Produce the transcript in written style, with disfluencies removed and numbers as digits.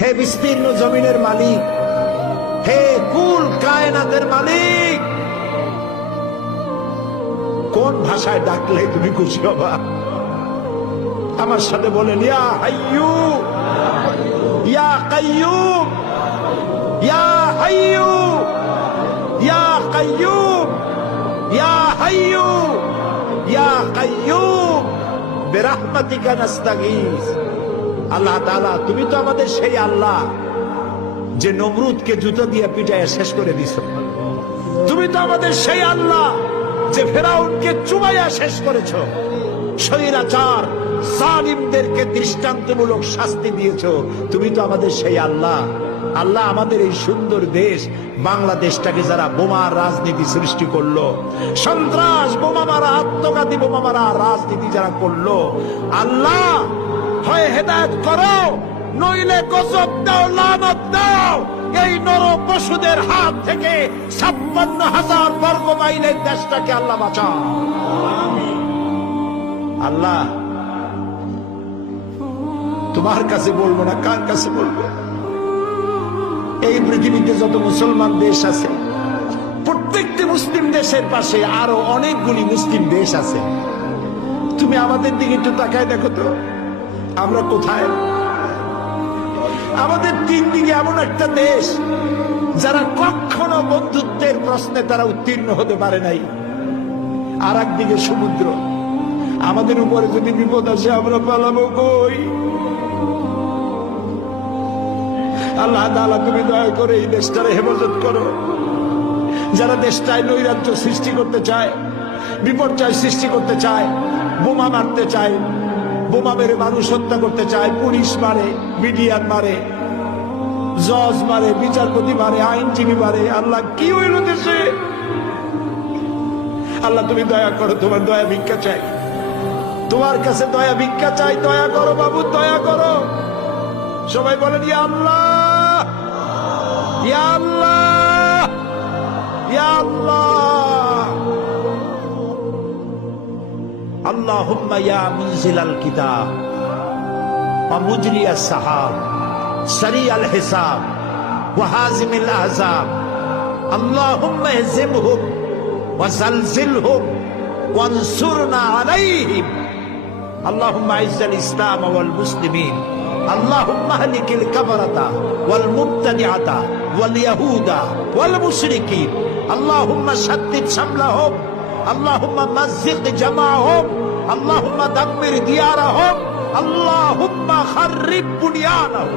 হে বিস্তীর্ণ জমিনের মালিক, হে কুল কায়নাতের মালিক, কোন ভাষায় ডাকলে তুমি খুশি হবা? আমার সাথে বলেন, ইয়া হাইয়ু ইয়া কাইয়ুম, ইয়া হাইয়ু ইয়া কাইয়ুম, ইয়া হাইয়ু ইয়া কাইয়ুম বিরহমাতিকা নাস্তাগীস। আল্লাহ তাআলা, তুমি তো আমাদের সেই আল্লাহ যে নমরুদকে জুতো দিয়ে পিটাইয়া শেষ করে দিছ। তুমি তো আমাদের সেই আল্লাহ যে ফেরাউনকে চুবাইয়া শেষ করেছ। স্বৈরাচার জালিমদেরকে দৃষ্টান্তমূলক শাস্তি দিয়েছ। তুমি তো আমাদের সেই আল্লাহ। আল্লাহ, আমাদের এই সুন্দর দেশ বাংলাদেশটাকে যারা বোমার রাজনীতি সৃষ্টি করলো, সন্ত্রাস, বোমা মারা, আত্মঘাতী বোমা মারা রাজনীতি যারা করলো, আল্লাহ হয় হেদায়েত করো, নইলে গজব দাও, লানত দাও এই নর পশুদের হাত থেকে। 56,000 বর্গ মাইলের দেশটাকে আল্লাহ বাঁচাও। আল্লাহ, তোমার কাছে বলবো না, কার কাছে বলবো? এই পৃথিবীতে যত মুসলমান দেশ আছে, প্রত্যেকটি মুসলিম দেশের পাশে আরো অনেকগুলি মুসলিম দেশ আছে। তুমি আমাদের দিকে একটু তাকায় দেখো তো, আমরা কোথায়? আমাদের তিন দিকে এমন একটা দেশ যারা কখনো বন্ধুত্বের প্রশ্নে তারা উত্তীর্ণ হতে পারে নাই, আর একদিকে সমুদ্র। আমাদের উপরে যদি বিপদ আসে আমরা পালাবো কই? আল্লাহ তাআলা, তুমি দয়া করে এই দেশটার হেফাজত করো। যারা দেশটায় নৈরাজ্য সৃষ্টি করতে চায়, বিপর্যয় সৃষ্টি করতে চায়, বোমা মারতে চায়, বোমা মেরে মানুষ হত্যা করতে চায়, পুলিশ মারে, মিডিয়ার মারে, জজ মারে, বিচারপতি মারে, আইনজীবী মারে। আল্লাহ, কি হইল দেশে? আল্লাহ, তুমি দয়া করো, তোমার দয়া ভিক্ষা চাই, তোমার কাছে দয়া ভিক্ষা চাই। দয়া করো বাবু, দয়া করো। সবাই বলেন, ইয়া আল্লাহ, ইয়া আল্লাহ, ইয়া আল্লাহ। আল্লাহুম্মা ইয়া মুনজিলাল কিতাব ওয়া মুজরিয়াস সাহাব সারিয়াল হিসাব ওয়া হাজিমিল আহজাব, আল্লাহুম্মা ইহজিমহুম ওয়া জালজিলহুম ওয়ানসুরনা আলাইহিম। আল্লাহুম্মা আইজ্জাল ইসলাম ওয়াল মুসলিমিন, আল্লাহুম্মা আহলিকিল কাফারাতা ওয়াল মুবতাদিআতা ওয়াল ইয়াহুদা ওয়াল মুশরিকিন, আল্লাহুম্মা শাদ্দিদ শামলাহুম, আল্লাহুম্মা মাযজিক জামাআহুম, আল্লাহুম্মা দাম্মির দিয়ারাহুম, আল্লাহুম্মা খাররিব বুনিয়ানাহুম।